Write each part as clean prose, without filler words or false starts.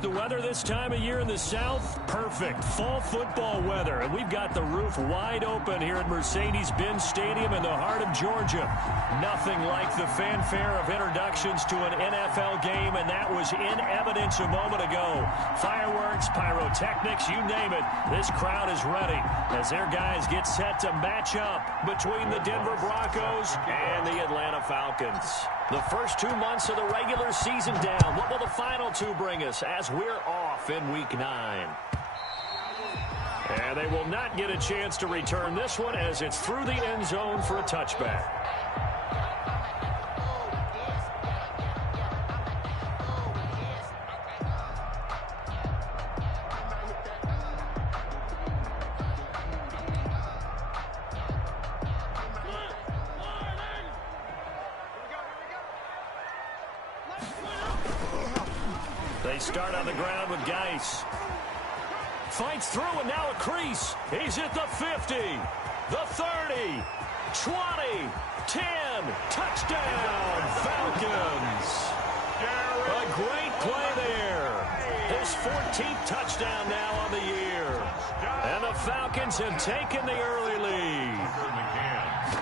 The weather this time of year in the South, perfect. Fall football weather. And we've got the roof wide open here at Mercedes-Benz Stadium in the heart of Georgia. Nothing like the fanfare of introductions to an NFL game, and that was in evidence a moment ago. Fireworks, pyrotechnics, you name it. This crowd is ready as their guys get set to match up between the Denver Broncos and the Atlanta Falcons. The first 2 months of the regular season down. What will the final two bring us as we're off in Week 9? And they will not get a chance to return this one as it's through the end zone for a touchback. They start on the ground with Geis. Fights through and now a crease. He's at the 50, the 30, 20, 10. Touchdown, Falcons. A great play there. His 14th touchdown now on the year. And the Falcons have taken the early lead.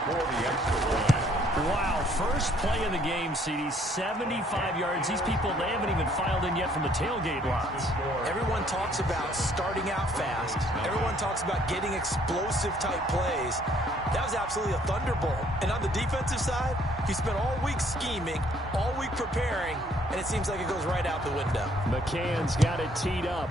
For the extra point. Wow, first play of the game, CD, 75 yards. These people, they haven't even filed in yet from the tailgate lots. Everyone talks about starting out fast. Everyone talks about getting explosive-type plays. That was absolutely a thunderbolt. And on the defensive side, you spent all week scheming, all week preparing, and it seems like it goes right out the window. McCann's got it teed up.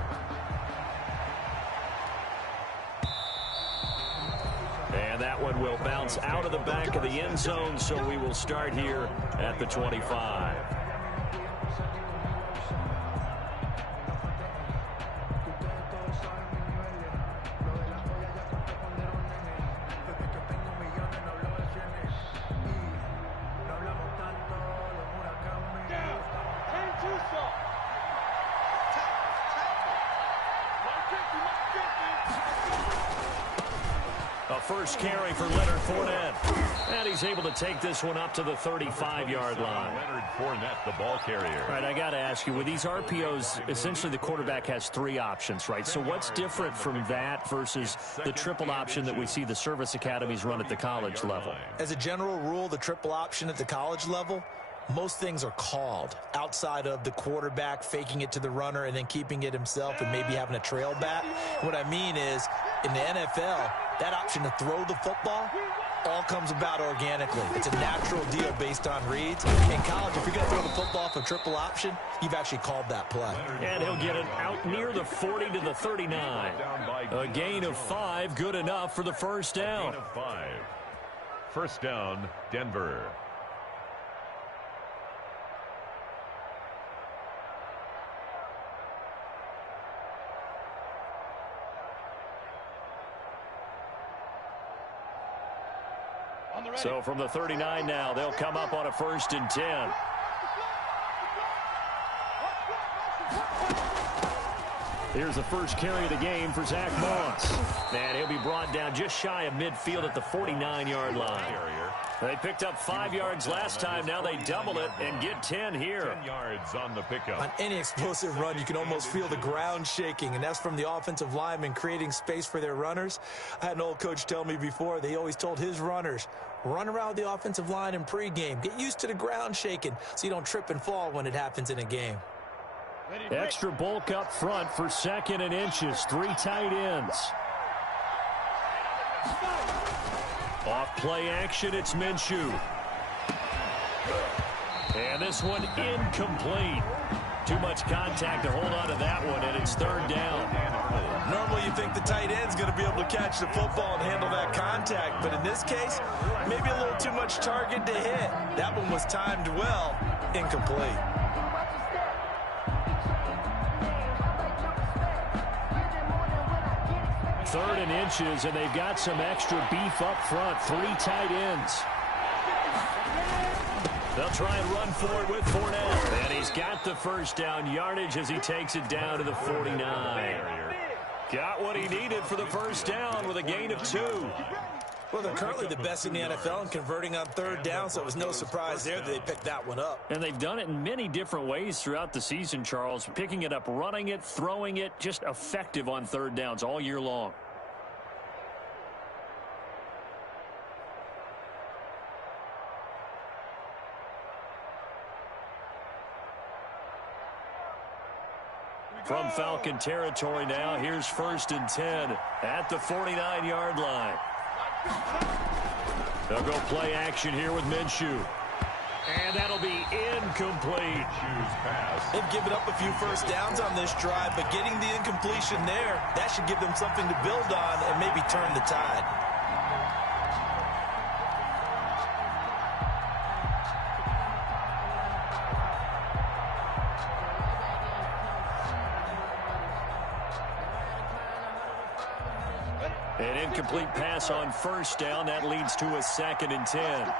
And that one will bounce out of the back of the end zone, so we will start here at the 25. First carry for Leonard Fournette. And he's able to take this one up to the 35-yard line. Leonard Fournette, the ball carrier. All right, I got to ask you, with these RPOs, essentially the quarterback has 3 options, right? So what's different from that versus the triple option that we see the service academies run at the college level? As a general rule, the triple option at the college level, most things are called outside of the quarterback faking it to the runner and then keeping it himself and maybe having a trail back. What I mean is, in the NFL, that option to throw the football all comes about organically. It's a natural deal based on reads. In college, if you're going to throw the football off a triple option, you've actually called that play. And he'll get it out near the 40 to the 39. A gain of 5, good enough for the first down. Gain of 5. First down, Denver. So from the 39 now, they'll come up on a 1st and 10. Here's the first carry of the game for Zach Moss. And he'll be brought down just shy of midfield at the 49-yard line. They picked up 5 yards last time. Now they double it and get 10 here. 10 yards on the pickup. On any explosive run, you can almost feel the ground shaking, and that's from the offensive linemen creating space for their runners. I had an old coach tell me before, they always told his runners, run around the offensive line in pregame. Get used to the ground shaking so you don't trip and fall when it happens in a game. Extra bulk up front for 2nd and inches. 3 tight ends. Off play action, it's Minshew. And this one incomplete. Too much contact to hold on to that one, and it's 3rd down. Normally you think the tight end's going to be able to catch the football and handle that contact, but in this case, maybe a little too much target to hit. That one was timed well, incomplete. Third and inches, and they've got some extra beef up front. 3 tight ends. They'll try and run for it with Fournette. And he's got the first down yardage as he takes it down to the 49. Got what he needed for the first down with a gain of 2. Well, they're currently the best in the NFL in converting on third down, so it was no surprise there that they picked that one up. And they've done it in many different ways throughout the season, Charles. Picking it up, running it, throwing it, just effective on third downs all year long. From Falcon territory now, here's 1st and 10 at the 49-yard line. They'll go play action here with Minshew. And that'll be incomplete. They've given up a few first downs on this drive, but getting the incompletion there, that should give them something to build on and maybe turn the tide. An incomplete pass on 1st down. That leads to a 2nd and 10.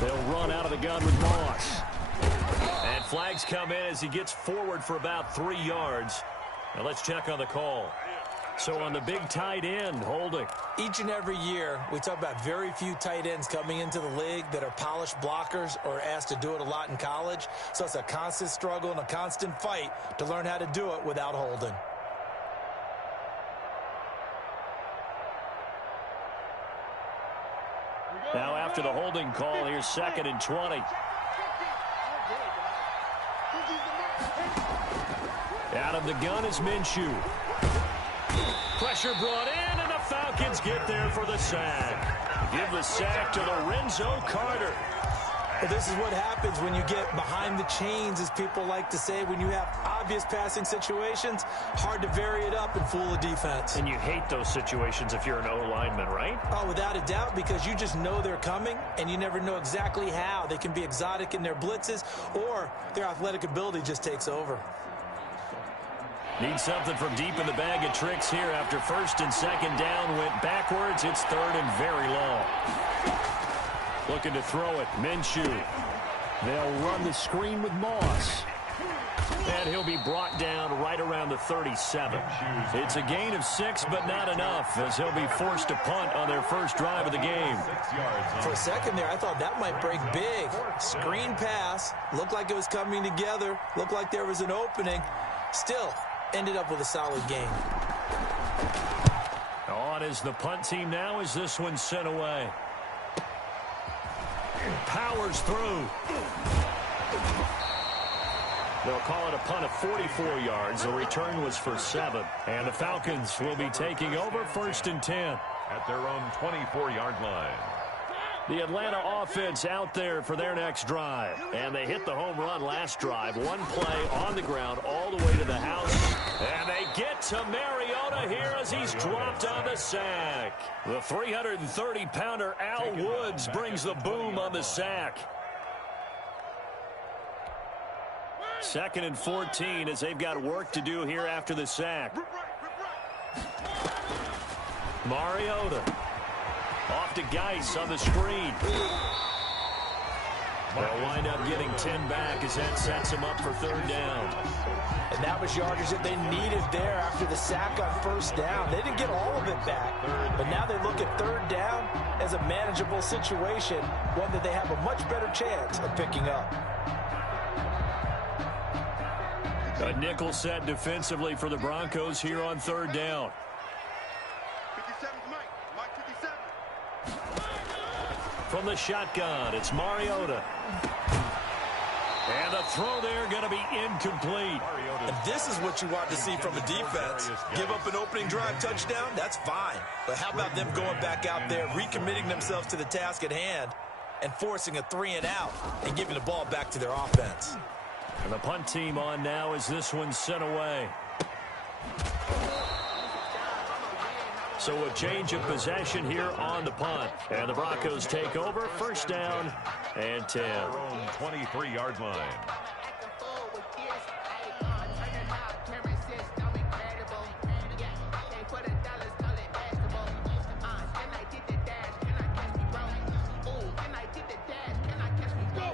They'll run out of the gun with Moss. And flags come in as he gets forward for about 3 yards. Now let's check on the call. So on the big tight end, holding. Each and every year, we talk about very few tight ends coming into the league that are polished blockers or asked to do it a lot in college. So it's a constant struggle and a constant fight to learn how to do it without holding. Now after the holding call, here's 2nd and 20. Out of the gun is Minshew. Pressure brought in, and the Falcons get there for the sack. Give the sack to Lorenzo Carter. Well, this is what happens when you get behind the chains, as people like to say. When you have obvious passing situations, hard to vary it up and fool a defense. And you hate those situations if you're an O-lineman, right? Oh, without a doubt, because you just know they're coming, and you never know exactly how. They can be exotic in their blitzes, or their athletic ability just takes over. Need something from deep in the bag of tricks here after 1st and 2nd down went backwards. It's 3rd and very long. Looking to throw it. Minshew. They'll run the screen with Moss. And he'll be brought down right around the 37. It's a gain of 6, but not enough, as he'll be forced to punt on their first drive of the game. For a second there, I thought that might break big. Screen pass. Looked like it was coming together. Looked like there was an opening. Still ended up with a solid game. On is the punt team now as this one's sent away. Powers through. They'll call it a punt of 44 yards. The return was for 7. And the Falcons will be taking over 1st and 10. At their own 24-yard line. The Atlanta offense out there for their next drive. And they hit the home run last drive. One play on the ground all the way to the house. And they get to Mariota here as he's dropped on the sack. The 330-pounder Al Woods brings the boom on the sack. 2nd and 14 as they've got work to do here after the sack. Mariota. Off to Geis on the screen. They'll wind up getting 10 back as that sets him up for 3rd down. And that was yardage that they needed there after the sack on 1st down. They didn't get all of it back, but now they look at 3rd down as a manageable situation, one that they have a much better chance of picking up. A nickel set defensively for the Broncos here on 3rd down. From the shotgun, it's Mariota. And the throw there going to be incomplete. And this is what you want to see from a defense. Give up an opening drive touchdown, that's fine. But how about them going back out there, recommitting themselves to the task at hand, and forcing a 3-and-out and giving the ball back to their offense. And the punt team on now as this one's sent away. So a change of possession here on the punt. And the Broncos take over 1st down and 10. Their own 23-yard line.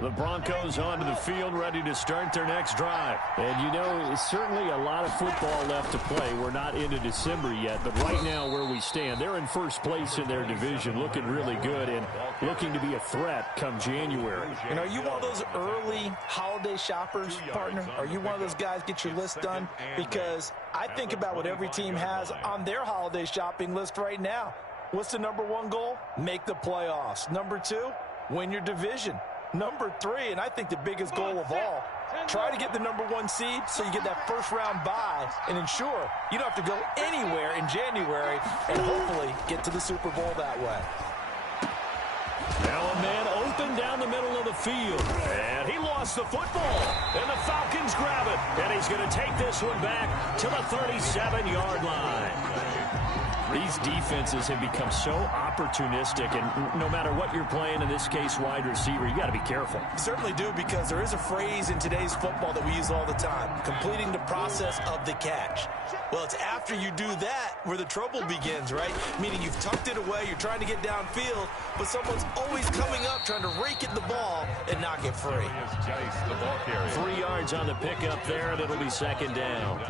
The Broncos onto the field, ready to start their next drive. And, you know, it's certainly a lot of football left to play. We're not into December yet, but right now where we stand, they're in first place in their division, looking really good and looking to be a threat come January. And are you one of those early holiday shoppers, partner? Are you one of those guys get your list done? Because I think about what every team has on their holiday shopping list right now. What's the number one goal? Make the playoffs. Number two, win your division. Number three, and I think the biggest goal of all, try to get the number one seed so you get that first round bye and ensure you don't have to go anywhere in January and hopefully get to the Super Bowl that way. Now a man open down the middle of the field, and he lost the football, and the Falcons grab it, and he's going to take this one back to the 37-yard line. These defenses have become so opportunistic, and no matter what you're playing, in this case wide receiver, you got to be careful. Certainly do, because there is a phrase in today's football that we use all the time, completing the process of the catch. Well, it's after you do that where the trouble begins, right? Meaning you've tucked it away, you're trying to get downfield, but someone's always coming up trying to rake at the ball and knock it free. 3 yards on the pickup there, and it'll be second down.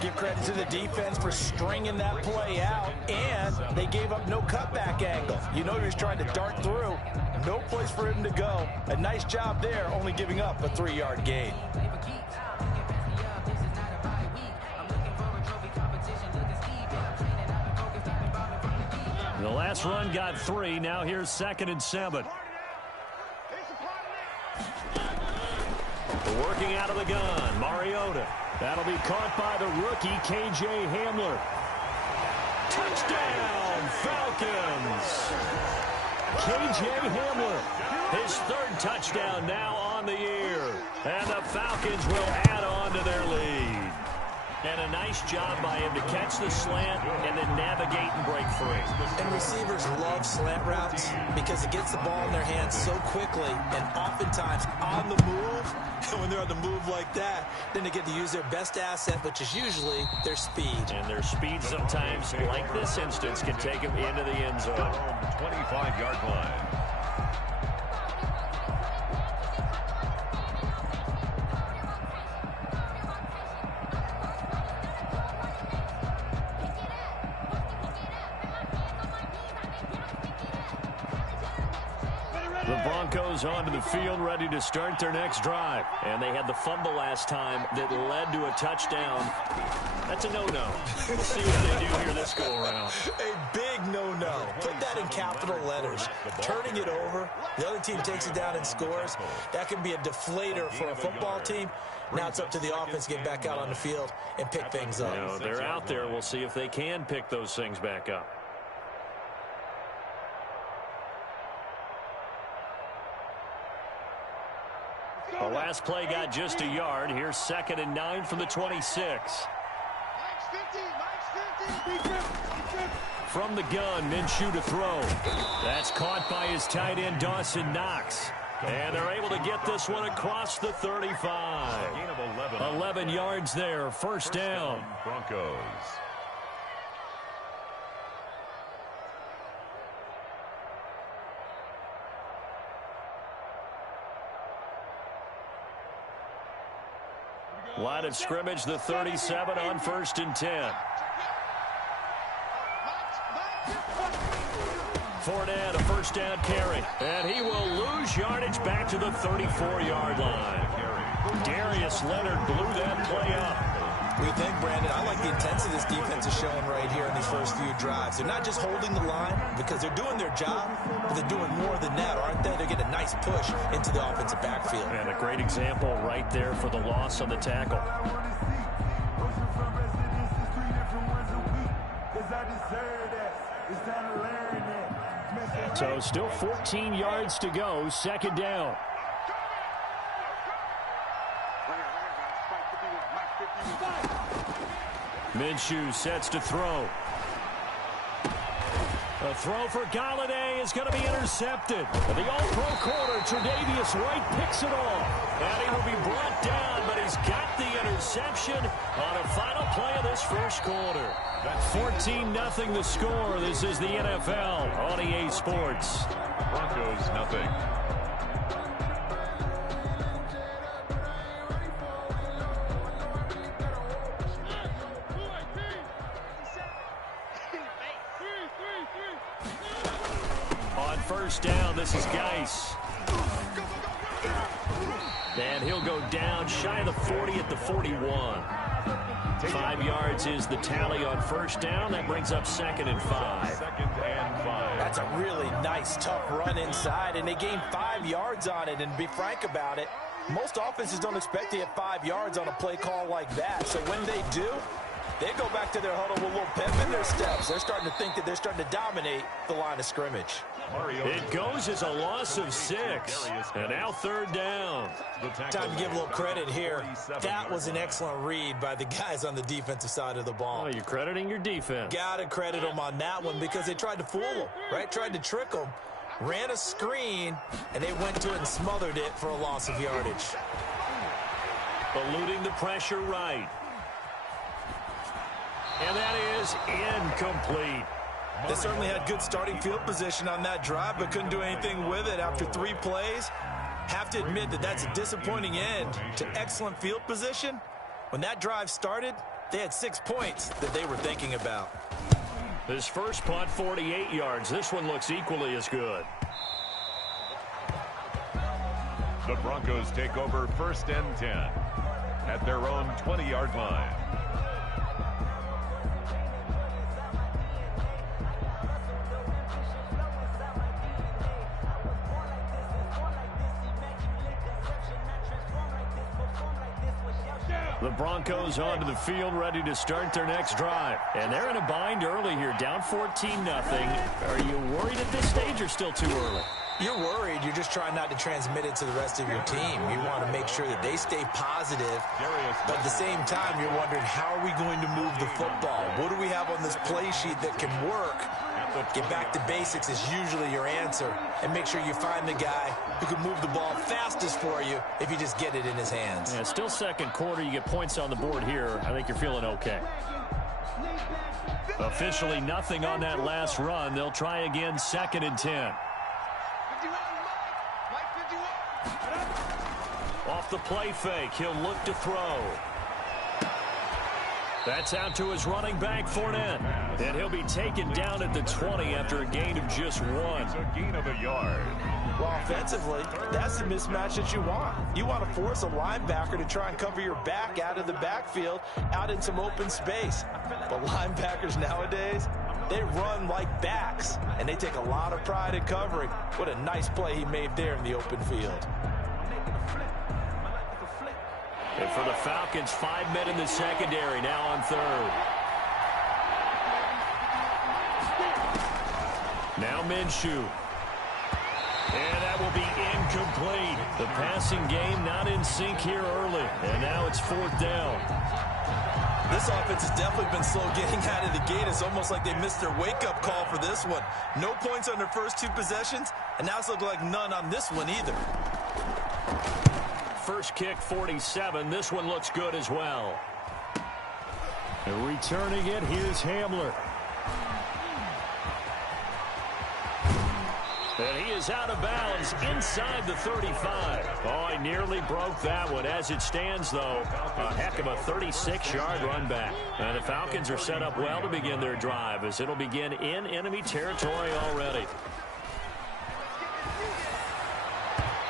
Give credit to the defense for stringing that play out, and they gave up no cutback angle. You know he was trying to dart through. No place for him to go. A nice job there, only giving up a 3-yard gain. The last run got 3. Now here's 2nd and 7. Working out of the gun, Mariota. That'll be caught by the rookie, K.J. Hamler. Touchdown, Falcons! K.J. Hamler, his 3rd touchdown now on the year. And the Falcons will add on to their lead. And a nice job by him to catch the slant and then navigate and break free. And receivers love slant routes because it gets the ball in their hands so quickly and oftentimes on the move. And when they're on the move like that, then they get to use their best asset, which is usually their speed. And their speed sometimes, like this instance, can take them into the end zone. 25-yard line. The Broncos onto the field, ready to start their next drive. And they had the fumble last time that led to a touchdown. That's a no-no. We'll see what they do here this go-around. A big no-no. Put that in capital letters. Turning it over, the other team takes it down and scores. That can be a deflator for a football team. Now it's up to the offense to get back out on the field and pick things up. You know, they're out there. We'll see if they can pick those things back up. The last play got just a yard. Here's 2nd and 9 from the 26. From the gun, Minshew to throw. That's caught by his tight end, Dawson Knox. And they're able to get this one across the 35. 11 yards there, first down. Broncos. Line of scrimmage, the 37 on 1st and 10. Fournette, a first down carry. And he will lose yardage back to the 34-yard line. Darius Leonard blew that play up. What do you think, Brandon? I like the intensity this defense is showing right here in these first few drives. They're not just holding the line because they're doing their job, but they're doing more than that, aren't they? They're getting a nice push into the offensive backfield. And a great example right there for the loss on the tackle. So still 14 yards to go, 2nd down. Minshew sets to throw. A throw for Galladay is going to be intercepted. The all-pro corner, Tre'Davious White, picks it off. And he will be brought down, but he's got the interception on a final play of this first quarter. 14-0 the score. This is the NFL on EA Sports. Broncos, nothing. first down. This is Geis. And he'll go down shy of the 40 at the 41. 5 yards is the tally on first down. That brings up 2nd and 5. That's a really nice, tough run inside, and they gained 5 yards on it. And to be frank about it, most offenses don't expect to get 5 yards on a play call like that. So when they do, they go back to their huddle with a little pep in their steps. They're starting to think that they're starting to dominate the line of scrimmage. It goes as a loss of 6. And now 3rd down. Time to give a little credit here. That was an excellent read by the guys on the defensive side of the ball. Oh, you're crediting your defense. Got to credit them on that one because they tried to fool them, right? Tried to trick them. Ran a screen, and they went to it and smothered it for a loss of yardage. Eluding the pressure right. And that is incomplete. They certainly had good starting field position on that drive, but couldn't do anything with it after 3 plays. Have to admit that that's a disappointing end to excellent field position. When that drive started, they had 6 points that they were thinking about. His first punt, 48 yards. This one looks equally as good. The Broncos take over 1st and 10 at their own 20-yard line. The Broncos onto the field, ready to start their next drive. And they're in a bind early here, down 14-0. Are you worried at this stage or still too early? You're worried. You're just trying not to transmit it to the rest of your team. You want to make sure that they stay positive. But at the same time, you're wondering, how are we going to move the football? What do we have on this play sheet that can work? Get back to basics is usually your answer. And make sure you find the guy who can move the ball fastest for you if you just get it in his hands. Yeah, still 2nd quarter. You get points on the board here. I think you're feeling okay. Officially nothing on that last run. They'll try again, 2nd and 10. Off the play fake, he'll look to throw. That's out to his running back, Fournette. And he'll be taken down at the 20 after a gain of just 1. It's a gain of a yard. Well, offensively, that's the mismatch that you want. You want to force a linebacker to try and cover your back out of the backfield, out in some open space. But linebackers nowadays, they run like backs, and they take a lot of pride in covering. What a nice play he made there in the open field. And for the Falcons, 5 men in the secondary, now on 3rd. Now Minshew. And that will be incomplete. The passing game not in sync here early. And now it's 4th down. This offense has definitely been slow getting out of the gate. It's almost like they missed their wake-up call for this one. No points on their first 2 possessions, and now it's looking like none on this one either. First kick, 47. This one looks good as well. And returning it, here's Hamler. And he is out of bounds inside the 35. Oh, he nearly broke that one. As it stands, though, a heck of a 36-yard run back. And the Falcons are set up well to begin their drive, as it'll begin in enemy territory already.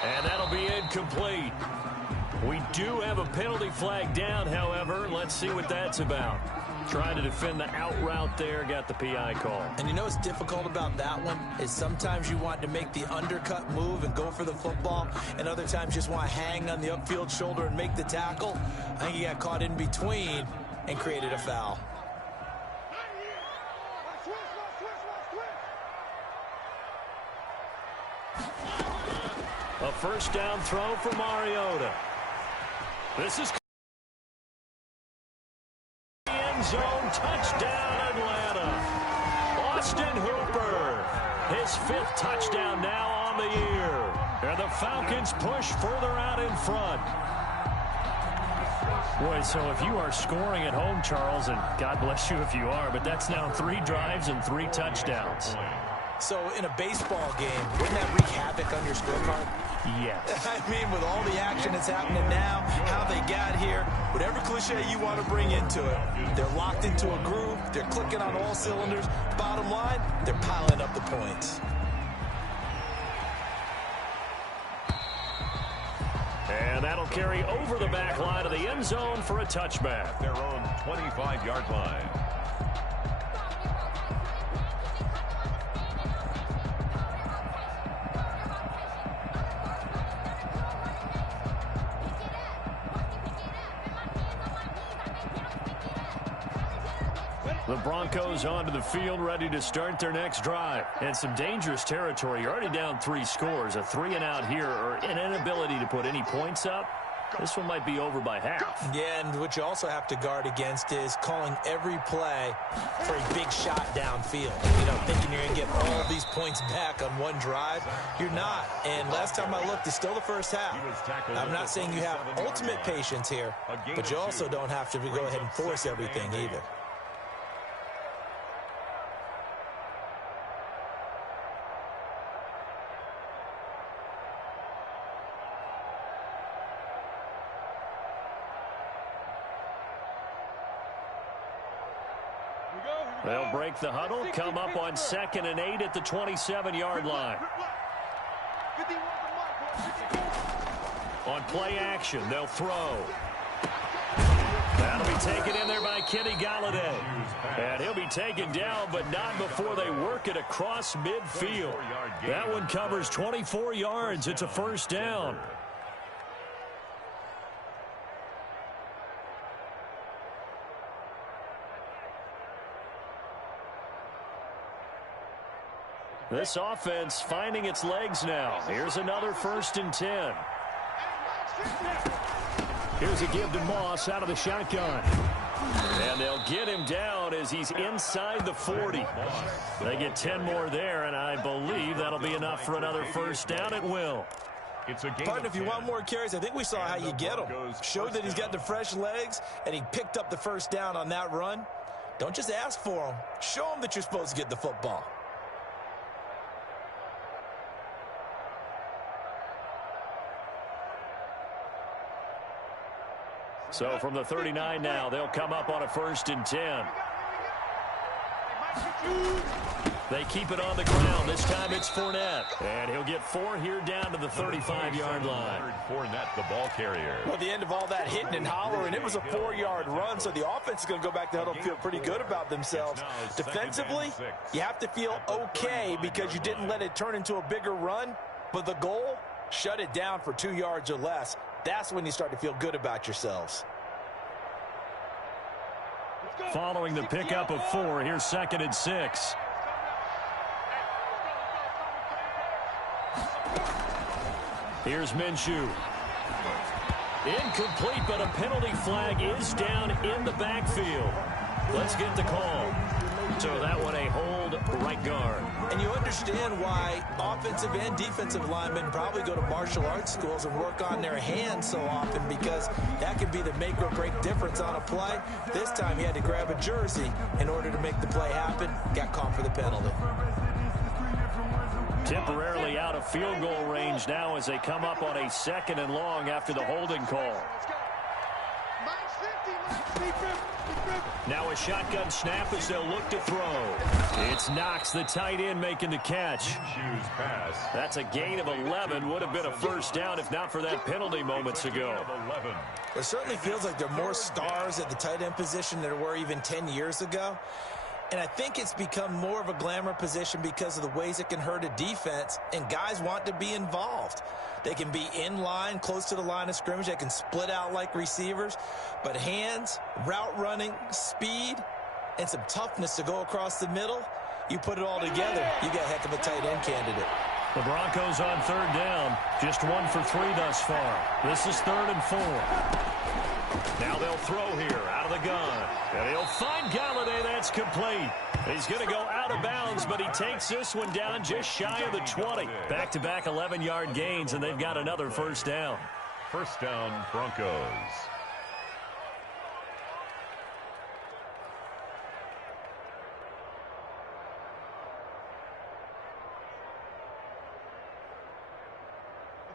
And that'll be incomplete. We do have a penalty flag down, however. Let's see what that's about. Trying to defend the out route there, got the PI call. And you know what's difficult about that one is sometimes you want to make the undercut move and go for the football, and other times you just want to hang on the upfield shoulder and make the tackle. I think he got caught in between and created a foul. A first down throw for Mariota. This is end zone, touchdown Atlanta. Austin Hooper, his 5th touchdown now on the year. And the Falcons push further out in front. Boy, so if you are scoring at home, Charles, and God bless you if you are, but that's now 3 drives and 3 touchdowns. So in a baseball game, wouldn't that wreak havoc on your scorecard? Yes. I mean, with all the action that's happening now, how they got here, whatever cliche you want to bring into it, they're locked into a groove, they're clicking on all cylinders. Bottom line, they're piling up the points. that'll carry over the back line of the end zone for a touchback. Their own 25-yard line. The Broncos onto the field, ready to start their next drive. And some dangerous territory. You're already down 3 scores. A 3-and-out here, or an inability to put any points up. This one might be over by half. Yeah, and what you also have to guard against is calling every play for a big shot downfield. You know, thinking you're going to get all these points back on one drive. You're not. And last time I looked, it's still the first half. I'm not saying you have ultimate patience here, but you also don't have to go ahead and force everything either. They'll break the huddle, come up on 2nd and 8 at the 27-yard line. On play action, they'll throw. That'll be taken in there by Kenny Galladay. And he'll be taken down, but not before they work it across midfield. That one covers 24 yards. It's a first down. This offense finding its legs now. Here's another 1st and 10. Here's a give to Moss out of the shotgun. And they'll get him down as he's inside the 40. They get 10 more there, and I believe that'll be enough for another first down. It will. Partner, if you want more carries, I think we saw how you get him. Showed that he's got the fresh legs, and he picked up the first down on that run. Don't just ask for him. Show him that you're supposed to get the football. So from the 39 now, they'll come up on a 1st and 10. They keep it on the ground. This time it's Fournette. And he'll get 4 here down to the 35-yard line. Fournette, the ball carrier. Well, at the end of all that hitting and hollering, it was a 4-yard run, so the offense is going to go back to huddle and feel pretty good about themselves. Defensively, you have to feel okay because you didn't let it turn into a bigger run, but the goal, shut it down for 2 yards or less. That's when you start to feel good about yourselves. Following the pickup of 4, here's 2nd and 6. Here's Minshew. Incomplete, but a penalty flag is down in the backfield. Let's get the call. So that one a hold right guard. And you understand why offensive and defensive linemen probably go to martial arts schools and work on their hands so often, because that can be the make or break difference on a play. This time he had to grab a jersey in order to make the play happen. Got caught for the penalty. Temporarily out of field goal range now as they come up on a 2nd and long after the holding call. Now a shotgun snap as they'll look to throw. It's Knox, the tight end, making the catch. That's a gain of 11. Would have been a first down if not for that penalty moments ago. It certainly feels like there are more stars at the tight end position than there were even 10 years ago. And I think it's become more of a glamour position because of the ways it can hurt a defense, and guys want to be involved. They can be in line, close to the line of scrimmage. They can split out like receivers. But hands, route running, speed, and some toughness to go across the middle, you put it all together, you got a heck of a tight end candidate. The Broncos on 3rd down. Just 1 for 3 thus far. This is 3rd and 4. Now they'll throw here out of the gun. And he'll find Galladay. That's complete. He's going to go out of bounds, but he takes this one down just shy of the 20. Back-to-back 11-yard gains, and they've got another first down. First down, Broncos.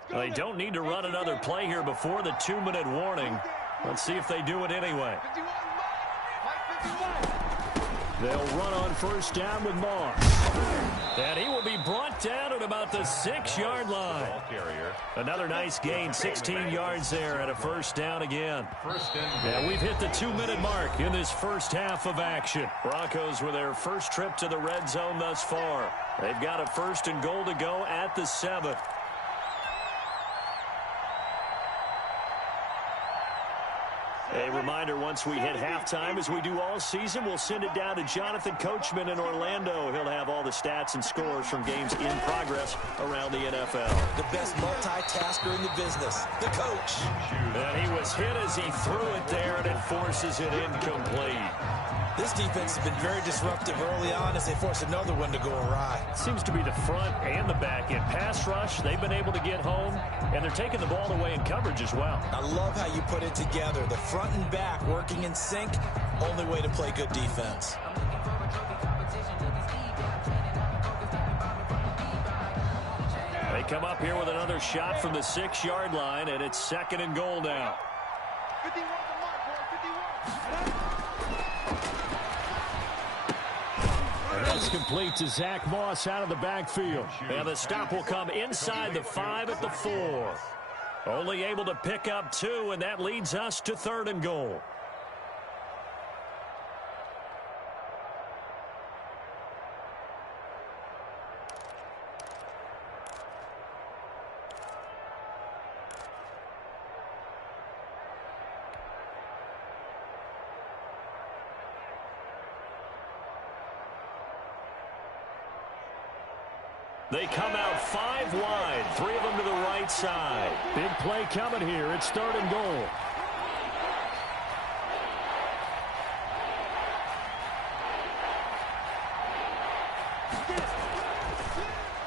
They don't need to run another play here before the 2-minute warning. Let's see if they do it anyway. They'll run on first down with Moss. And he will be brought down at about the 6-yard line. Another nice gain, 16 yards there and a first down again. And we've hit the 2-minute mark in this first half of action. Broncos with their first trip to the red zone thus far. They've got a 1st and goal to go at the 7. A reminder, once we hit halftime, as we do all season, we'll send it down to Jonathan Coachman in Orlando. He'll have all the stats and scores from games in progress around the NFL. The best multitasker in the business, the coach. And he was hit as he threw it there, and it forces it incomplete. This defense has been very disruptive early on as they force another one to go awry. Seems to be the front and the back end. Pass rush, they've been able to get home, and they're taking the ball away in coverage as well. I love how you put it together. The front and back working in sync, only way to play good defense. They come up here with another shot from the 6-yard line, and it's 2nd and goal now. 51 to mark, boy, 51. And that's complete to Zach Moss out of the backfield. And the stop will come inside the 5 at the 4. Only able to pick up 2, and that leads us to 3rd and goal. They come out 5 wide, 3 of them to the right side. Big play coming here. It's 3rd and goal.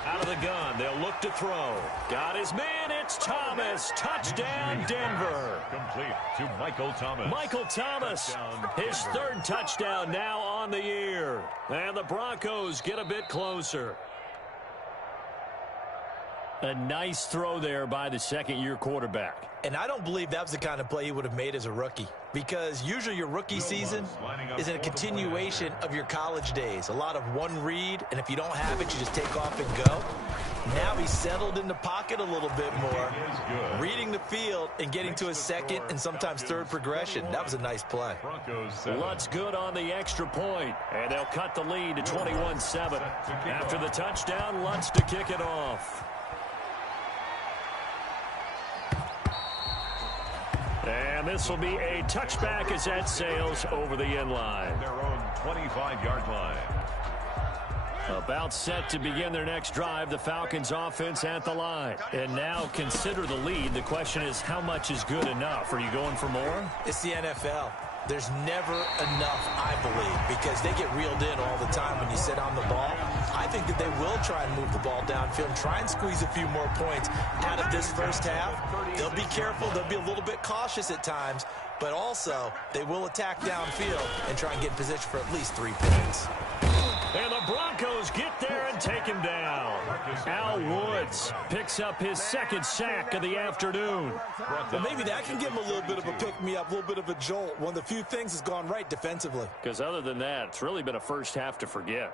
Out of the gun, they'll look to throw. Got his man, it's Thomas. Touchdown, Denver. Complete to Michael Thomas. Michael Thomas, his 3rd touchdown now on the year. And the Broncos get a bit closer. A nice throw there by the 2nd-year quarterback. And I don't believe that was the kind of play he would have made as a rookie, because usually your rookie season is in a continuation of your college days. A lot of one read, and if you don't have it, you just take off and go. Now he's settled in the pocket a little bit more, reading the field and getting to his 2nd and sometimes 3rd progression. That was a nice play. Lutz good on the extra point, and they'll cut the lead to 21-7. After the touchdown, Lutz to kick it off. And this will be a touchback as that sails over the end line. Their own 25-yard line. About set to begin their next drive, the Falcons offense at the line. And now consider the lead. The question is, how much is good enough? Are you going for more? It's the NFL. There's never enough, I believe, because they get reeled in all the time when you sit on the ball. I think that they will try and move the ball downfield and try and squeeze a few more points out of this first half. They'll be careful. They'll be a little bit cautious at times, but also they will attack downfield and try and get in position for at least 3 points. And the Broncos get there and take him down. Al Woods picks up his 2nd sack of the afternoon. Well, maybe that can give him a little bit of a pick-me-up, a little bit of a jolt. One of the few things has gone right defensively. Because other than that, it's really been a first half to forget.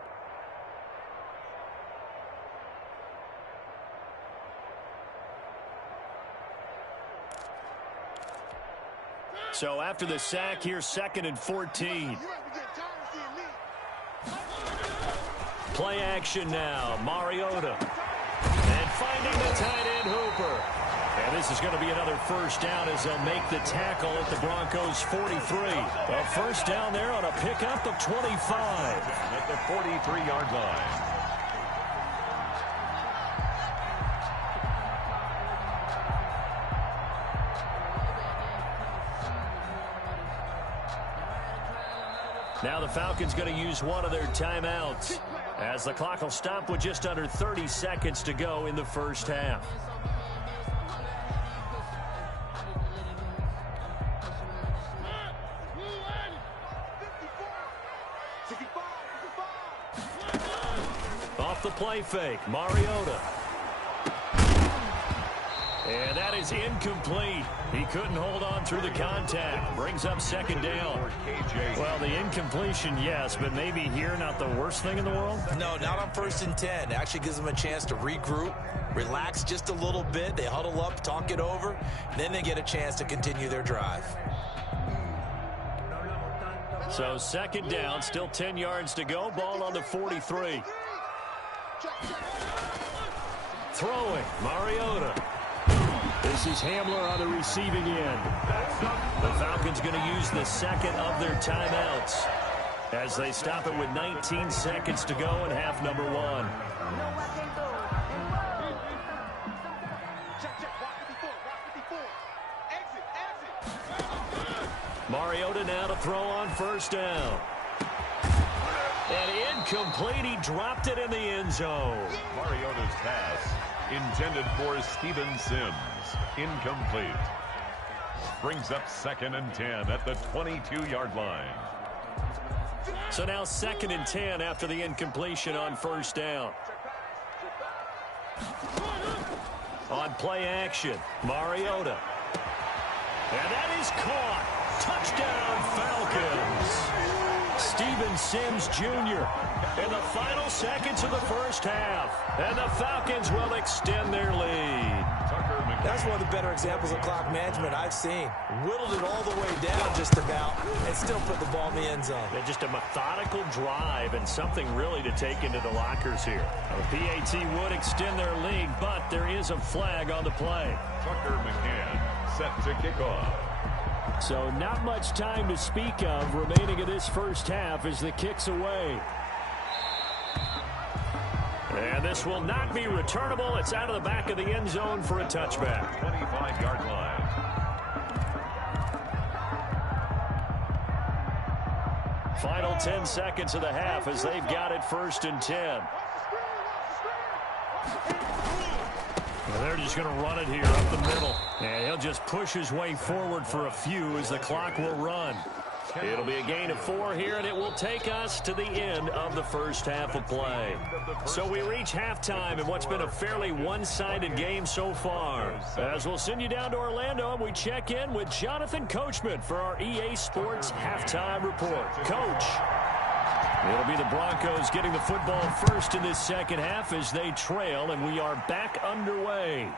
So after the sack, here's 2nd and 14. Play action now. Mariota. And finding the tight end Hooper. And this is going to be another first down as they'll make the tackle at the Broncos 43. A first down there on a pickup of 25. At the 43-yard line. Now the Falcons going to use one of their timeouts as the clock will stop with just under 30 seconds to go in the first half. Off the play fake, Mariota. And that is incomplete. He couldn't hold on through the contact. Brings up second down. Well, the incompletion, yes, but maybe here not the worst thing in the world? No, not on 1st and 10. Actually gives them a chance to regroup, relax just a little bit. They huddle up, talk it over, then they get a chance to continue their drive. So second down, still 10 yards to go. Ball on the 43. Throwing, Mariota. This is Hamler on the receiving end. The Falcons going to use the second of their timeouts as they stop it with 19 seconds to go in half number 1. Mariota now to throw on first down. And incomplete. He dropped it in the end zone. Mariota's pass intended for Steven Sims. Incomplete. Brings up 2nd and 10 at the 22-yard line. So now 2nd and 10 after the incompletion on first down. On play action, Mariota. And that is caught. Touchdown, Falcons. Steven Sims Jr. in the final seconds of the first half. And the Falcons will extend their lead. That's one of the better examples of clock management I've seen. Whittled it all the way down just about and still put the ball in the end zone. Yeah, just a methodical drive and something really to take into the lockers here. The PAT would extend their lead, but there is a flag on the play. Tucker McCann set to kick off. So not much time to speak of remaining in this first half as the kick's away. And this will not be returnable. It's out of the back of the end zone for a touchback. 25-yard line. Final 10 seconds of the half as they've got it 1st and 10. Well, they're just going to run it here up the middle. And he'll just push his way forward for a few as the clock will run. It'll be a gain of 4 here, and it will take us to the end of the first half of play. So we reach halftime in what's been a fairly one-sided game so far. As we'll send you down to Orlando, and we check in with Jonathan Coachman for our EA Sports Halftime Report. Coach. It'll be the Broncos getting the football first in this second half as they trail, and we are back underway.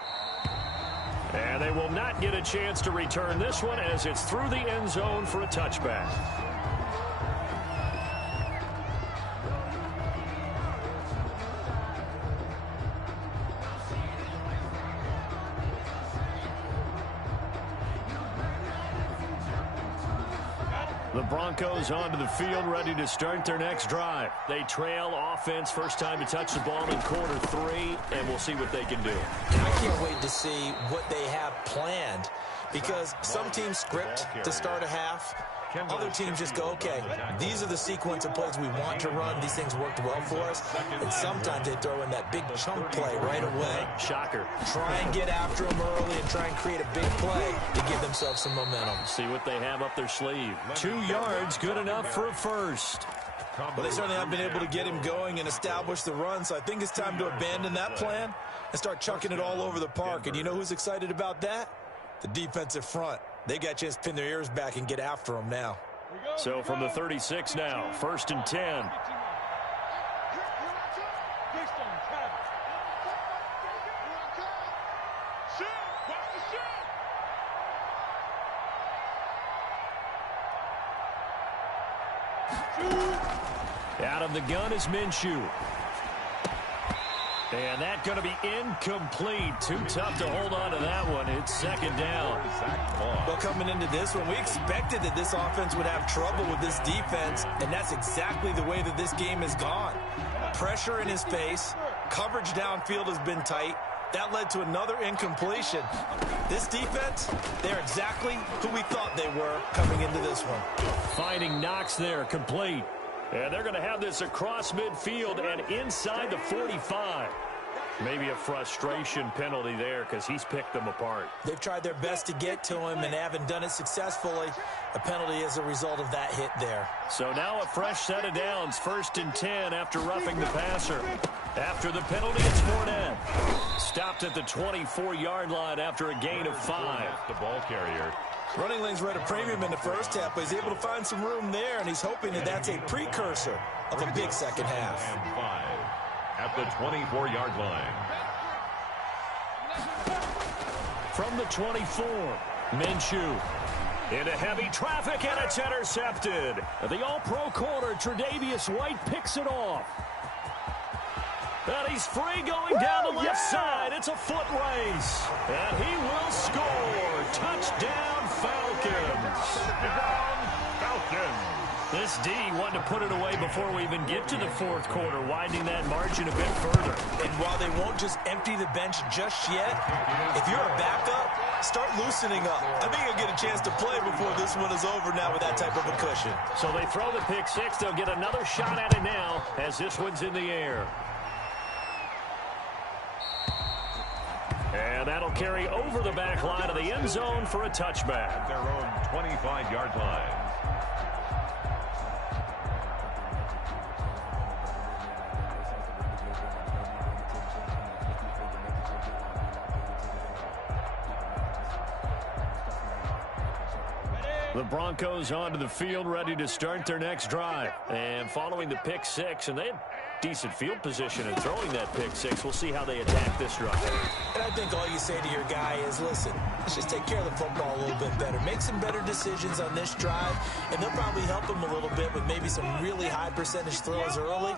And they will not get a chance to return this one as it's through the end zone for a touchback. The Broncos onto the field, ready to start their next drive. They trail offense, first time to touch the ball in quarter 3, and we'll see what they can do. I can't wait to see what they have planned because some teams script to start a half. Other teams just go, okay, these are the sequence of plays we want to run. These things worked well for us. And sometimes they throw in that big chunk play right away. Shocker. Try and get after them early and try and create a big play to give themselves some momentum. See what they have up their sleeve. 2 yards, good enough for a first. Well, they certainly haven't been able to get him going and establish the run, so I think it's time to abandon that plan and start chucking it all over the park. And you know who's excited about that? The defensive front. They got a chance to pin their ears back and get after them now. So from the 36 now, 1st and 10. Out of the gun is Minshew. And that's going to be incomplete. Too tough to hold on to that one. It's second down. Well, coming into this one, we expected that this offense would have trouble with this defense, and that's exactly the way that this game has gone. Pressure in his face. Coverage downfield has been tight. That led to another incompletion. This defense, they're exactly who we thought they were coming into this one. Finding Knox there, complete. And they're going to have this across midfield and inside the 45. Maybe a frustration penalty there because he's picked them apart. They've tried their best to get to him and haven't done it successfully. A penalty as a result of that hit there. So now a fresh set of downs. 1st and 10 after roughing the passer. After the penalty, it's Fournette. Stopped at the 24-yard line after a gain of 5. The ball carrier. Running lanes were at a premium in the first half, but he's able to find some room there, and he's hoping that that's a precursor of a big second half. And 5 at the 24-yard line. From the 24, Minshew. Into heavy traffic, and it's intercepted. The all-pro corner, Tre'Davious White, picks it off. And he's free going down the left side. It's a foot race. And he will score. Touchdown, Falcons. Touchdown, Falcons. This D wanted to put it away before we even get to the 4th quarter, widening that margin a bit further. And while they won't just empty the bench just yet, if you're a backup, start loosening up. I think you'll get a chance to play before this one is over now with that type of a cushion. So they throw the pick 6. They'll get another shot at it now as this one's in the air. And that'll carry over the back line of the end zone for a touchback. Their own 25-yard line. The Broncos onto the field, ready to start their next drive. And following the pick 6, and they had decent field position in throwing that pick 6. We'll see how they attack this drive. And I think all you say to your guy is, listen, let's just take care of the football a little bit better. Make some better decisions on this drive, and they'll probably help him a little bit with maybe some really high percentage throws early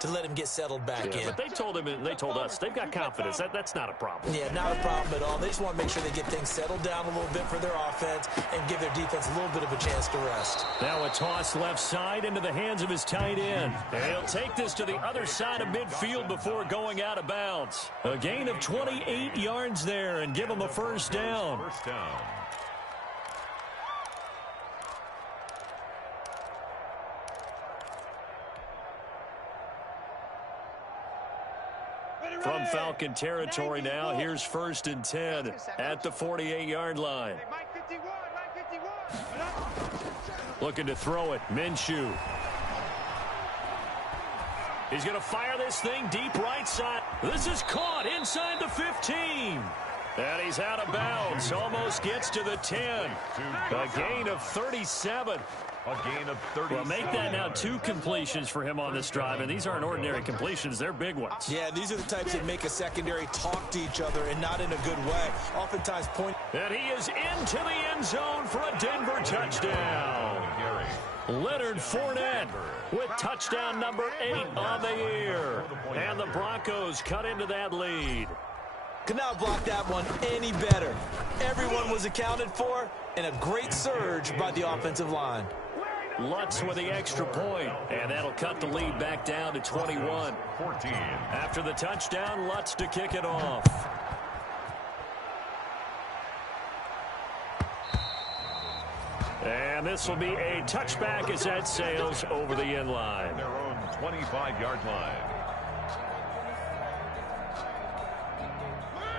to let him get settled back in. But they told him and they told us they've got confidence. That's not a problem. Yeah, not a problem at all. They just want to make sure they get things settled down a little bit for their offense and give their defense a little bit of a chance to rest. Now a toss left side into the hands of his tight end. And he'll take this to the other side of midfield before going out of bounds. A gain of 28 yards there and give him a first down. First down. From Falcon territory now, here's 1st and 10 at the 48-yard line. Looking to throw it, Minshew. He's going to fire this thing deep right side. This is caught inside the 15. And he's out of bounds. Almost gets to the 10. A gain of 37. A gain of 30. Well, make that now 2 completions for him on this drive, and these aren't ordinary completions. They're big ones. Yeah, these are the types that make a secondary talk to each other and not in a good way. Oftentimes point. And he is into the end zone for a Denver touchdown. Leonard Fournette with touchdown number 8 on the year. And the Broncos cut into that lead. Could not block that one any better. Everyone was accounted for, and a great surge by the offensive line. Lutz with the extra point, and that'll cut the lead back down to 21. 14. After the touchdown, Lutz to kick it off. And this will be a touchback as that sails over the end line. Their own 25-yard line.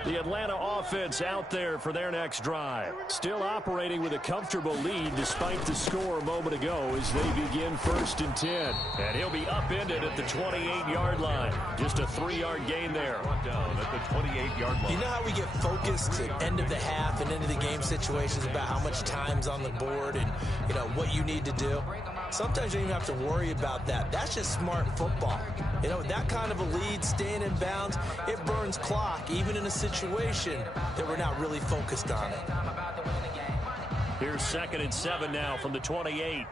The Atlanta offense out there for their next drive. Still operating with a comfortable lead despite the score a moment ago as they begin 1st and 10. And he'll be upended at the 28-yard line. Just a 3-yard gain there. Down at the 28-yard line. You know how we get focused at end of the half and into the game situations about how much time's on the board and, you know, what you need to do? Sometimes you don't even have to worry about that. That's just smart football. You know, that kind of a lead, staying in bounds, it burns clock, even in a situation that we're not really focused on it. Here's 2nd and 7 now from the 28.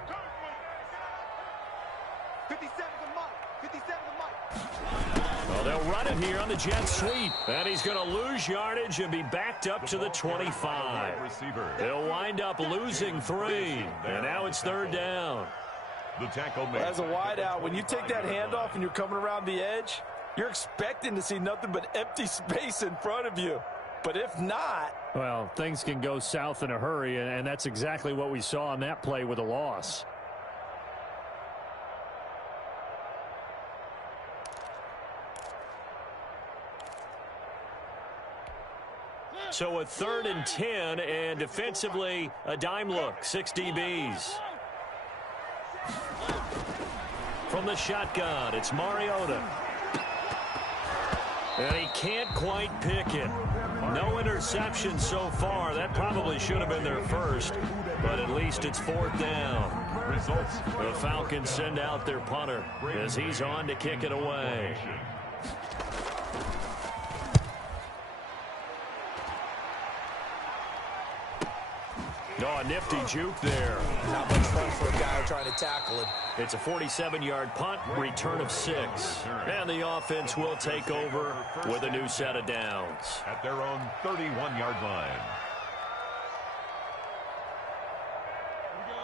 57 to Mike. 57 to Mike. Well, they'll run it here on the jet sweep. And he's going to lose yardage and be backed up to the 25. They'll wind up losing 3. And now it's 3rd down. The tackle made. As a wideout, when you take that handoff and you're coming around the edge, you're expecting to see nothing but empty space in front of you. But if not... Well, things can go south in a hurry, and that's exactly what we saw on that play with a loss. So a 3rd and 10, and defensively a dime look, 6 DBs. From the shotgun, it's Mariota. And he can't quite pick it. No interception so far. That probably should have been their first, but at least it's 4th down. The Falcons send out their punter as he's on to kick it away. Oh, a nifty juke there. Not much fun for a guy trying to tackle it. It's a 47-yard punt, return of 6. And the offense will take over with a new set of downs. At their own 31-yard line.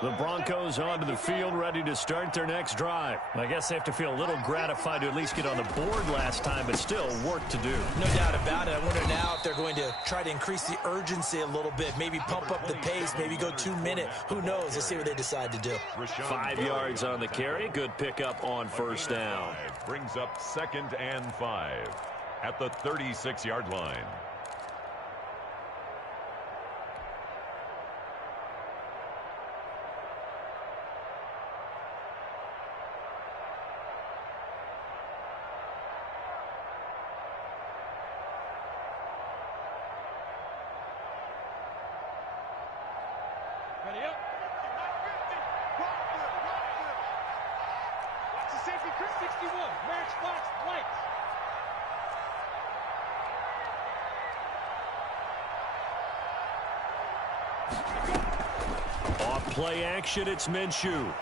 The Broncos onto the field, ready to start their next drive. I guess they have to feel a little gratified to at least get on the board last time, but still work to do. No doubt about it. I wonder now if they're going to try to increase the urgency a little bit, maybe pump up the pace, maybe go 2-minute. Who knows? Let's see what they decide to do. 5 yards on the carry. Good pickup on 1st down. Brings up 2nd and 5 at the 36-yard line. Ready up. Watch the safety, Chris 61. Matchbox lights. Off play action, it's Minshew.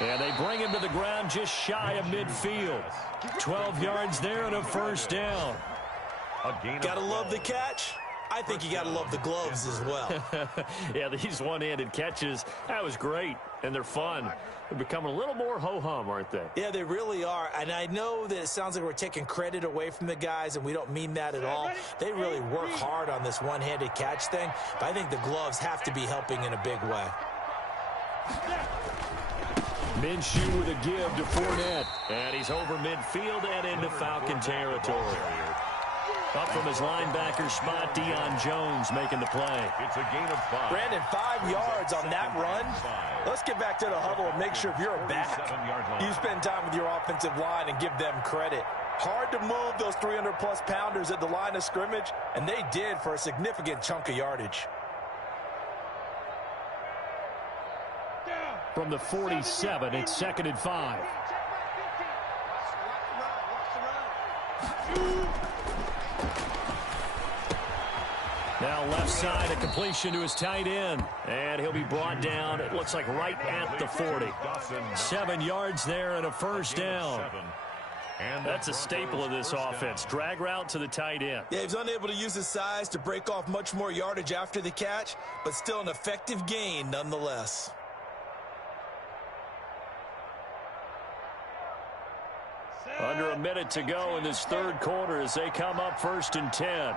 And they bring him to the ground just shy of midfield. 12 yards there and a 1st down. Gotta love the catch. I think you got to love the gloves as well. Yeah, these one-handed catches, that was great, and they're fun. They're becoming a little more ho-hum, aren't they? Yeah, they really are. And I know that it sounds like we're taking credit away from the guys, and we don't mean that at all. They really work hard on this one-handed catch thing, but I think the gloves have to be helping in a big way. Minshew with a give to Fournette. And he's over midfield and into Falcon territory. Up from his linebacker spot, Deion Jones making the play. It's a gain of 5. Brandon, 5 yards on that run. Let's get back to the huddle and make sure if you're back, you spend time with your offensive line and give them credit. Hard to move those 300-plus pounders at the line of scrimmage, and they did for a significant chunk of yardage. From the 47, it's 2nd and 5. Now left side, a completion to his tight end. And he'll be brought down, it looks like right at the 40. 7 yards there and a 1st down. That's a staple of this offense. Drag route to the tight end. Yeah, he's unable to use his size to break off much more yardage after the catch, but still an effective gain nonetheless. Under a minute to go in this 3rd quarter as they come up 1st and 10.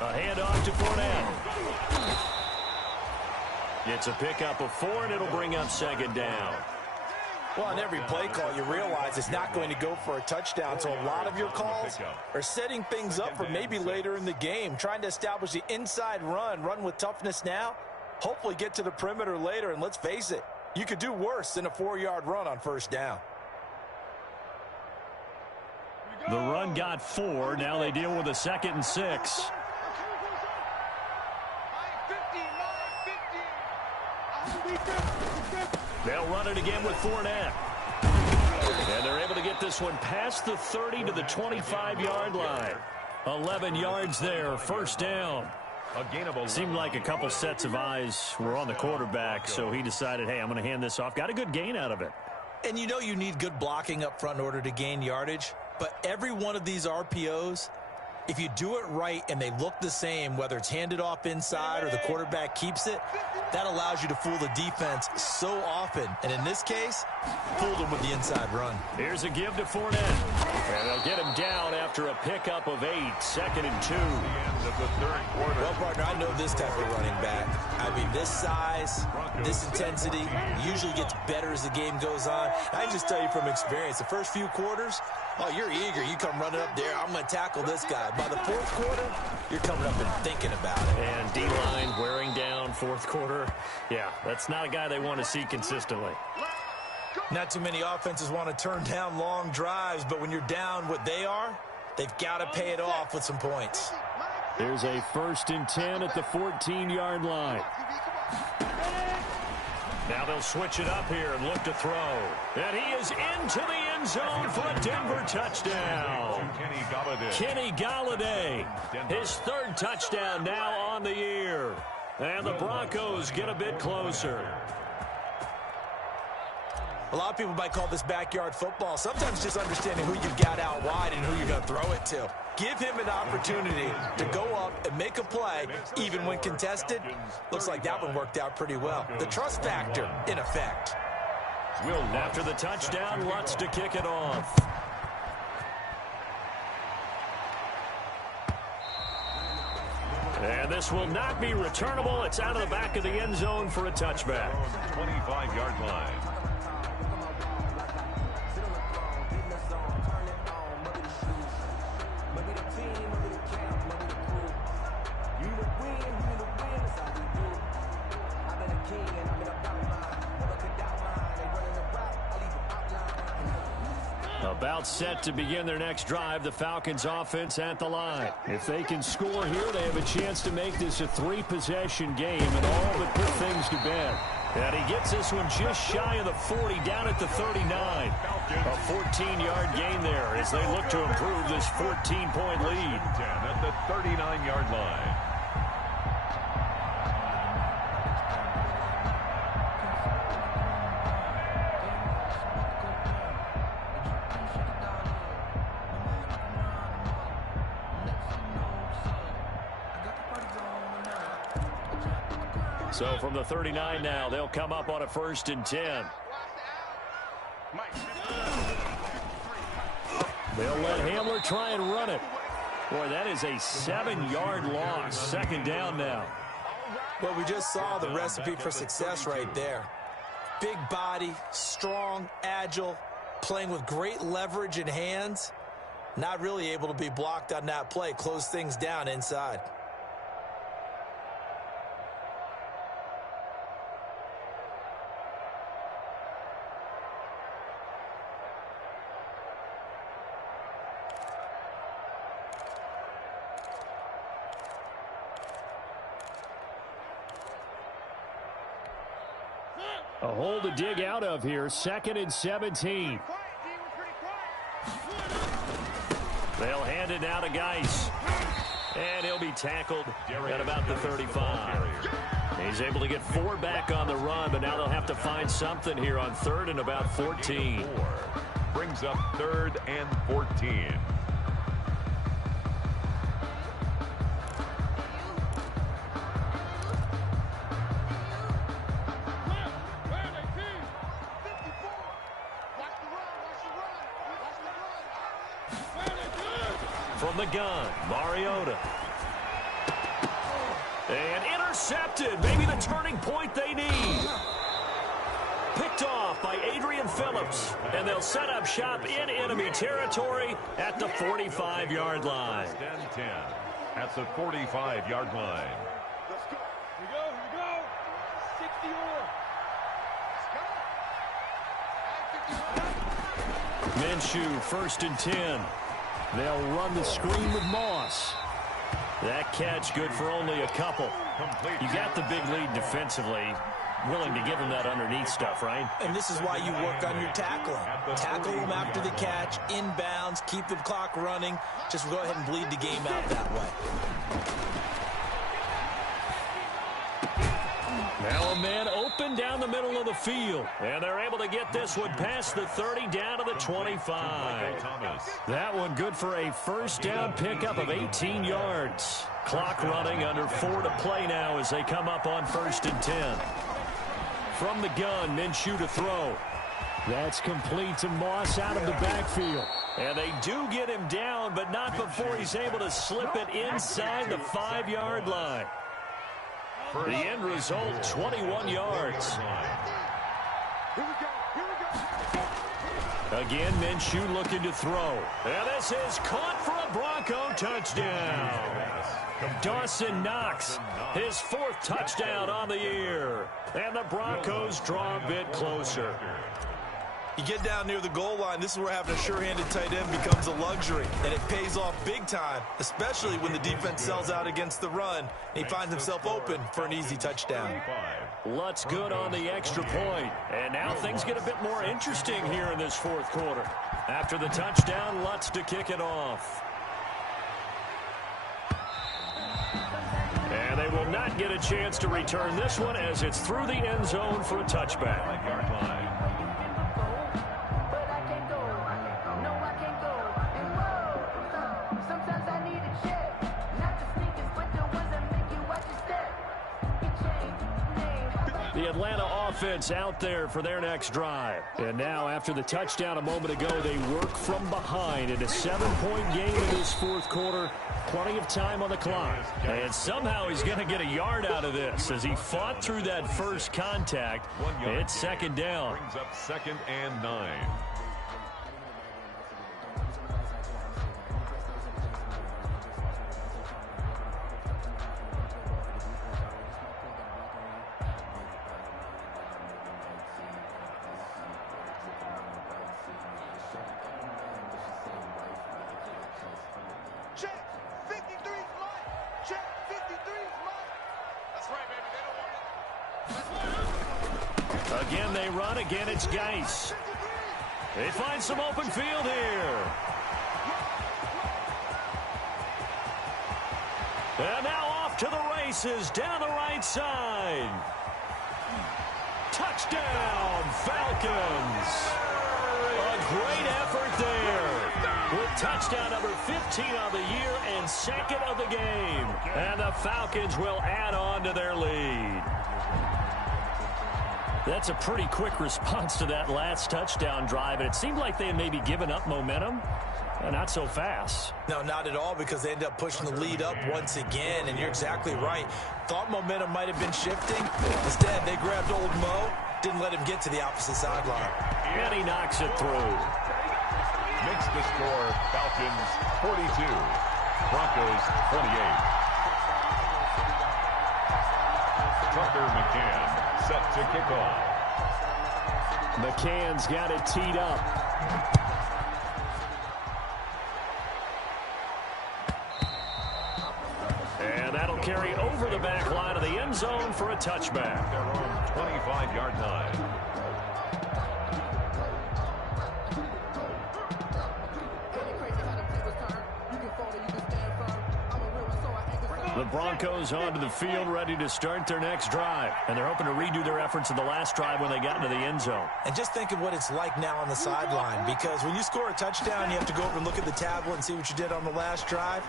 A handoff to Fournette. It's a pickup of 4, and it'll bring up 2nd down. Well, on every play call, you realize it's not going to go for a touchdown, so a lot of your calls are setting things up for maybe later in the game, trying to establish the inside run with toughness now, hopefully get to the perimeter later, and let's face it, you could do worse than a 4-yard run on 1st down. The run got 4. Now they deal with a 2nd and 6. They'll run it again with Fournette. And they're able to get this one past the 30 to the 25-yard line. 11 yards there, 1st down. Seemed like a couple sets of eyes were on the quarterback, so he decided, hey, I'm going to hand this off. Got a good gain out of it. And you know you need good blocking up front in order to gain yardage, but every one of these RPOs, if you do it right and they look the same, whether it's handed off inside or the quarterback keeps it, that allows you to fool the defense so often. And in this case, fooled them with the inside run. Here's a give to Fournette. And they'll get him down after a pickup of 8, 2nd and 2. Well, partner, I know this type of running back. I mean, this size, this intensity usually gets better as the game goes on. I can just tell you from experience, the first few quarters, Oh, you're eager. You come running up there. I'm going to tackle this guy. By the fourth quarter, you're coming up and thinking about it. And D-line wearing down fourth quarter. Yeah, that's not a guy they want to see consistently. Not too many offenses want to turn down long drives, but when you're down what they are, they've got to pay it off with some points. There's a 1st and 10 at the 14-yard line. Now they'll switch it up here and look to throw. And he is into the end zone for a Denver touchdown. Kenny Golladay, his 3rd touchdown now on the year. And the Broncos get a bit closer. A lot of people might call this backyard football. Sometimes just understanding who you've got out wide and who you're going to throw it to. Give him an opportunity to go up and make a play, even when contested. Looks like that one worked out pretty well. The trust factor, in effect. After the touchdown, Lutz to kick it off. And this will not be returnable. It's out of the back of the end zone for a touchback. 25-yard line. About set to begin their next drive, the Falcons offense at the line. If they can score here, they have a chance to make this a 3-possession game and all but put things to bed. And he gets this one just shy of the 40, down at the 39. A 14-yard gain there as they look to improve this 14-point lead. At the 39-yard line. So from the 39 now, they'll come up on a 1st and 10. They'll let Hamler try and run it. Boy, that is a 7-yard loss. 2nd down now. Well, we just saw the recipe for success right there. Big body, strong, agile, playing with great leverage in hands. Not really able to be blocked on that play. Close things down inside. A hole to dig out of here. 2nd and 17. They'll hand it now to Geis. And he'll be tackled at about the 35. He's able to get 4 back on the run, but now they'll have to find something here on 3rd and about 14. Brings up 3rd and 14. From the gun, Mariota. And intercepted. Maybe the turning point they need. Picked off by Adrian Phillips. And they'll set up shop in enemy territory at the 45-yard line. 10 at the 45-yard line. Let's go. Here we go. 61. Minshew, 1st and 10. They'll run the screen with Moss. That catch good for only a couple. You got the big lead defensively. Willing to give him that underneath stuff, right? And this is why you work on your tackling. Tackle them after the catch, inbounds, keep the clock running. Just go ahead and bleed the game out that way. Now a man open down the middle of the field. And they're able to get this one past the 30 down to the 25. That one good for a 1st down pickup of 18 yards. Clock running, under 4 to play now as they come up on 1st and 10. From the gun, Minshew to throw. That's complete to Moss out of the backfield. And they do get him down, but not before he's able to slip it inside the 5-yard line. The end result, 21 yards. Again, Minshew looking to throw. And this is caught for a Bronco touchdown. Dawson Knox, his 4th touchdown on the year. And the Broncos draw a bit closer. You get down near the goal line, this is where having a sure-handed tight end becomes a luxury, and it pays off big time, especially when the defense sells out against the run, and he finds himself open for an easy touchdown. Lutz good on the extra point, and now things get a bit more interesting here in this 4th quarter. After the touchdown, Lutz to kick it off. And they will not get a chance to return this one as it's through the end zone for a touchback. The Atlanta offense out there for their next drive. And now after the touchdown a moment ago, they work from behind in a 7-point game in this 4th quarter. Plenty of time on the clock. And somehow he's going to get a yard out of this as he fought through that first contact. It's 2nd down. Brings up 2nd and 9. Again, they run. Again, it's Geis. They find some open field here. And now off to the races down the right side. Touchdown, Falcons. A great effort there. With touchdown number 15 on the year and 2nd of the game. And the Falcons will add on to their lead. That's a pretty quick response to that last touchdown drive, and it seemed like they had maybe given up momentum. Not so fast. No, not at all, because they end up pushing the lead up once again, and you're exactly right. Thought momentum might have been shifting. Instead, they grabbed old Mo, didn't let him get to the opposite sideline. And he knocks it through. Makes the score Falcons 42, Broncos 28. Tucker McCann set to kick off. McCann's got it teed up. And that'll carry over the back line of the end zone for a touchback. Their own 25-yard line. The Broncos onto the field ready to start their next drive. And they're hoping to redo their efforts in the last drive when they got into the end zone. And just think of what it's like now on the sideline, because when you score a touchdown, you have to go over and look at the tablet and see what you did on the last drive.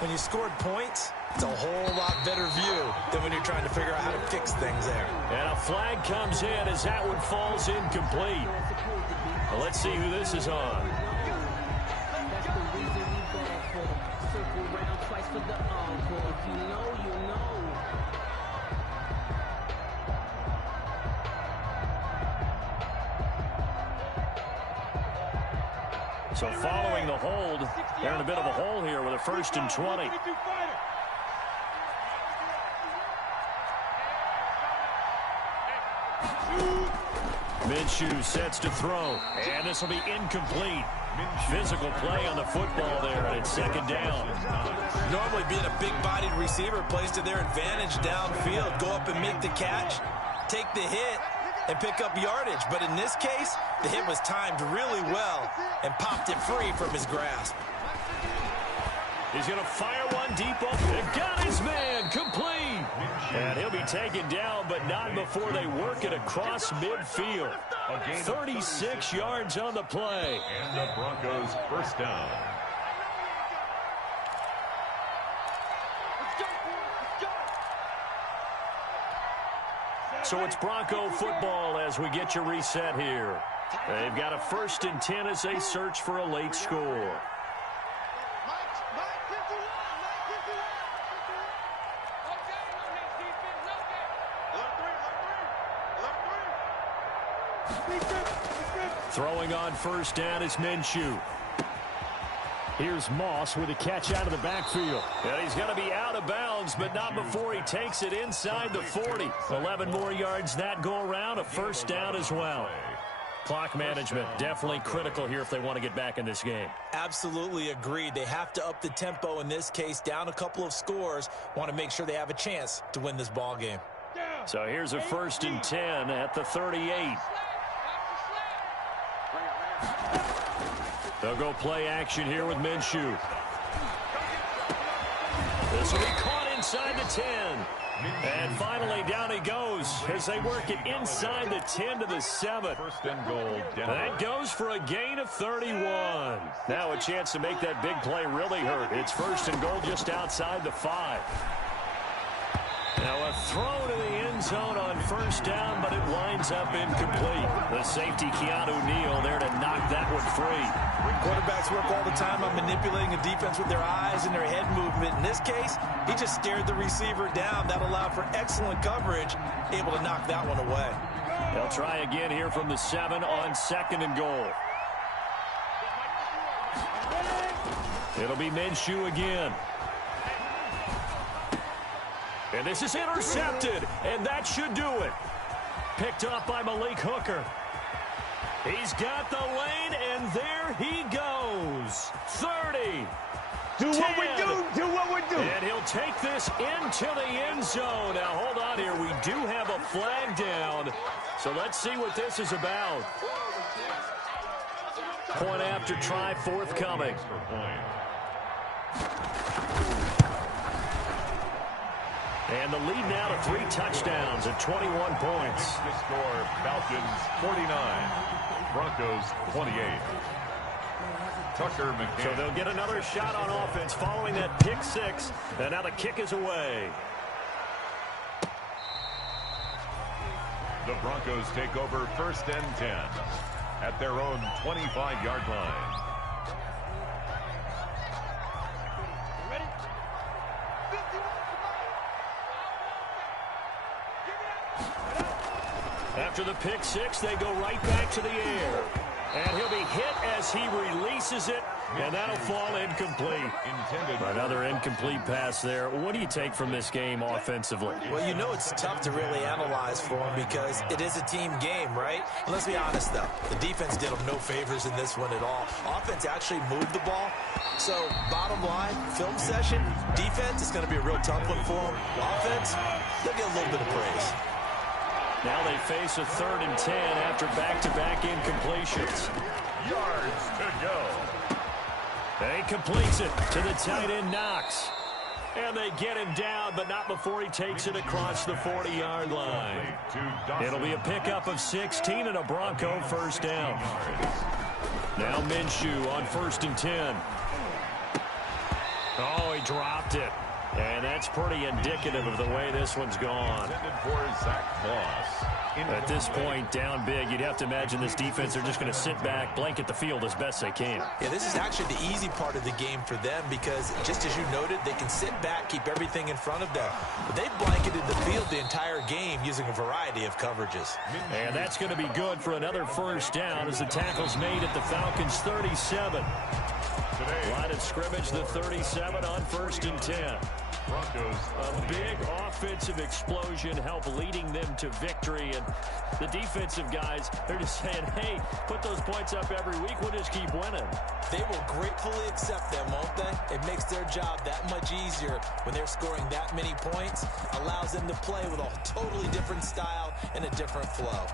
When you scored points, it's a whole lot better view than when you're trying to figure out how to fix things there. And a flag comes in as that one falls incomplete. Well, let's see who this is on. So following the hold, they're in a bit of a hole here with a 1st and 20. Minshew sets to throw, and this will be incomplete. Physical play on the football there, and it's 2nd down. Normally being a big-bodied receiver plays to their advantage downfield. Go up and make the catch, take the hit, and pick up yardage. But in this case, the hit was timed really well and popped it free from his grasp. He's going to fire one deep open. And got his man complete. And he'll be taken down, but not before they work it across midfield. 36 yards on the play. And the Broncos 1st down. So it's Bronco football as we get you reset here. They've got a 1st and 10 as they search for a late score. Throwing on first down is Minshew. Here's Moss with a catch out of the backfield. And he's going to be out of bounds, but not before he takes it inside the 40. 11 more yards that go around, a first down as well. Clock management definitely critical here if they want to get back in this game. Absolutely agreed. They have to up the tempo in this case, down a couple of scores. Want to make sure they have a chance to win this ball game. So here's a 1st and 10 at the 38. They'll go play action here with Minshew. This will be caught inside the 10. And finally down he goes as they work it inside the 10 to the 7. First and goal. That goes for a gain of 31. Now a chance to make that big play really hurt. It's 1st and goal just outside the 5. Now a throw to the end zone on first down, but it winds up incomplete. The safety, Keanu Neal, there to knock that one free. Quarterbacks work all the time on manipulating a defense with their eyes and their head movement. In this case, he just stared the receiver down. That allowed for excellent coverage, able to knock that one away. They'll try again here from the 7 on 2nd and goal. It'll be Minshew again. And this is intercepted, and that should do it. Picked up by Malik Hooker. He's got the lane, and there he goes. 30. Do 10. what we do. Do what we do. And he'll take this into the end zone. Now, hold on here. We do have a flag down. So let's see what this is about. Point after try forthcoming. And the lead now to 3 touchdowns at 21 points. The score, Falcons 49, Broncos 28. Tucker McCann. So they'll get another shot on offense following that pick 6. And now the kick is away. The Broncos take over 1st and 10 at their own 25-yard line. After the pick 6, they go right back to the air. And he'll be hit as he releases it, and that'll fall incomplete. Another incomplete pass there. What do you take from this game offensively? Well, you know it's tough to really analyze for them because it is a team game, right? And let's be honest, though. The defense did them no favors in this one at all. Offense actually moved the ball. So, bottom line, film session, defense is going to be a real tough one for them. Offense, they'll get a little bit of praise. Now they face a 3rd and 10 after back-to-back incompletions. Yards to go. And he completes it to the tight end, Knox. And they get him down, but not before he takes it across the 40-yard line. It'll be a pickup of 16 and a Bronco first down. Now Minshew on 1st and 10. Oh, he dropped it. And that's pretty indicative of the way this one's gone. At this point, down big, you'd have to imagine this defense are just going to sit back, blanket the field as best they can. Yeah, this is actually the easy part of the game for them because, just as you noted, they can sit back, keep everything in front of them. But they've blanketed the field the entire game using a variety of coverages. And that's going to be good for another first down as the tackle's made at the Falcons' 37. Line of scrimmage, the 37 on 1st and 10. Broncos. A big offensive explosion helped leading them to victory. And the defensive guys, they're just saying, hey, put those points up every week. We'll just keep winning. They will gratefully accept them, won't they? It makes their job that much easier when they're scoring that many points. Allows them to play with a totally different style and a different flow.